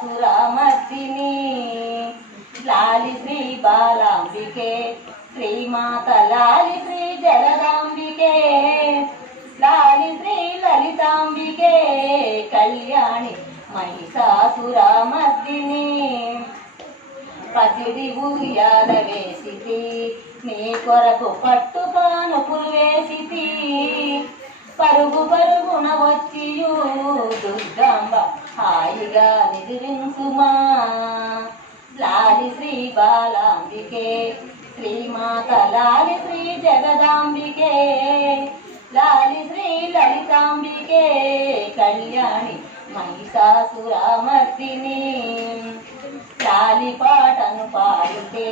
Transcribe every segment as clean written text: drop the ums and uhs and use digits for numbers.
మహిషాసురమర్దిని లాలి శ్రీ బాలాంబికే శ్రీమాత లాలి శ్రీ జగదాంబికే లాలి శ్రీ లలితాంబికే కళ్యాణి మహిషాసురమర్దిని పసిడి ఉయ్యాల వేసితి నీ కొరకు పట్టు కానుపులు వేసితి పరుగు పరుగున వచ్చియు దుర్గాంబ హాయిగా నిద్రించుమా లాలి శ్రీ బాలాంబికే శ్రీమాత లాలి శ్రీ జగదాంబికే లాలి శ్రీ లలితాంబికే కళ్యాణి మహిషాసురమర్దిని లాలి పాటను పాడితే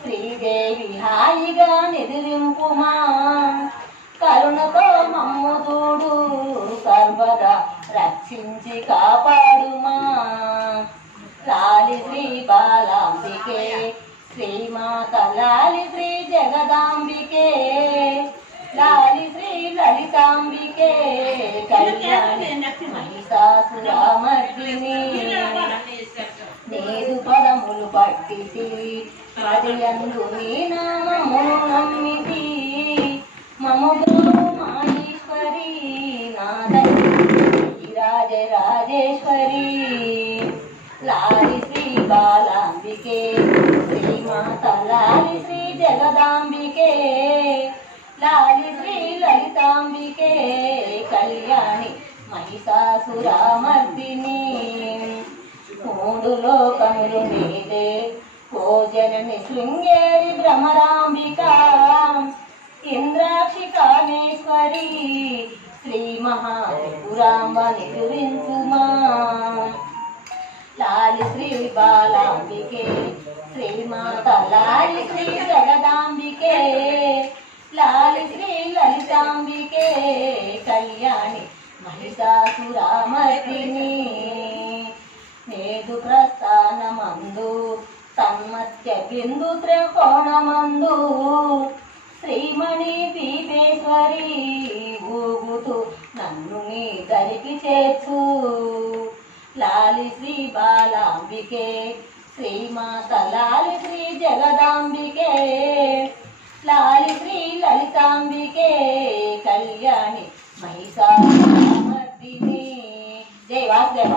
శ్రీదేవి హాయిగా నిద్రింపుమా కరుణతో మమ్ము చూడు సర్వదా రక్షించి కాపాడుమా లాలి శ్రీ బాలాంబికే శ్రీమాత లాలి శ్రీ జగదాంబికే లాలి శ్రీ లలితాంబికే కళ్యాణి మహిషాసురమర్దిని నీదు పదములు పట్టితి పదియందు నీ నామమును నమ్మితి మముడు మాహేశ్వరి నాదరి రాజరాజేశ్వరి లాలి శ్రీ బాలాంబికే శ్రీమాత లాలి శ్రీ జగదాంబికే లాలి శ్రీ లలితాంబికే కళ్యాణి మహిషాసురమర్దిని మూడు లోకములు నీదే భోజనని శృంగేరి భ్రమరాంబిక ఇంద్రాక్షి కాళేశ్వరి శ్రీ మహాత్రిపురాంబ నిదురించుమా లాలి శ్రీ బాలాంబికే శ్రీమాత లాలి శ్రీ జగదాంబికే లాలి శ్రీ లలితాంబికే కళ్యాణి మహిషాసురమర్దిని నేదు ప్రస్థానమందు తన్మత్య బిందు త్రికోణమందు శ్రీమణి దీపేశ్వరి ఊగుతూ నన్ను నీ దరికి చేర్చు లాలి శ్రీ బాలాంబికే శ్రీమాత లాలి శ్రీ జగదాంబికే లాలి శ్రీ లలితాంబికే కళ్యాణి మహిషాసురమర్దిని జై వాసుదేవ.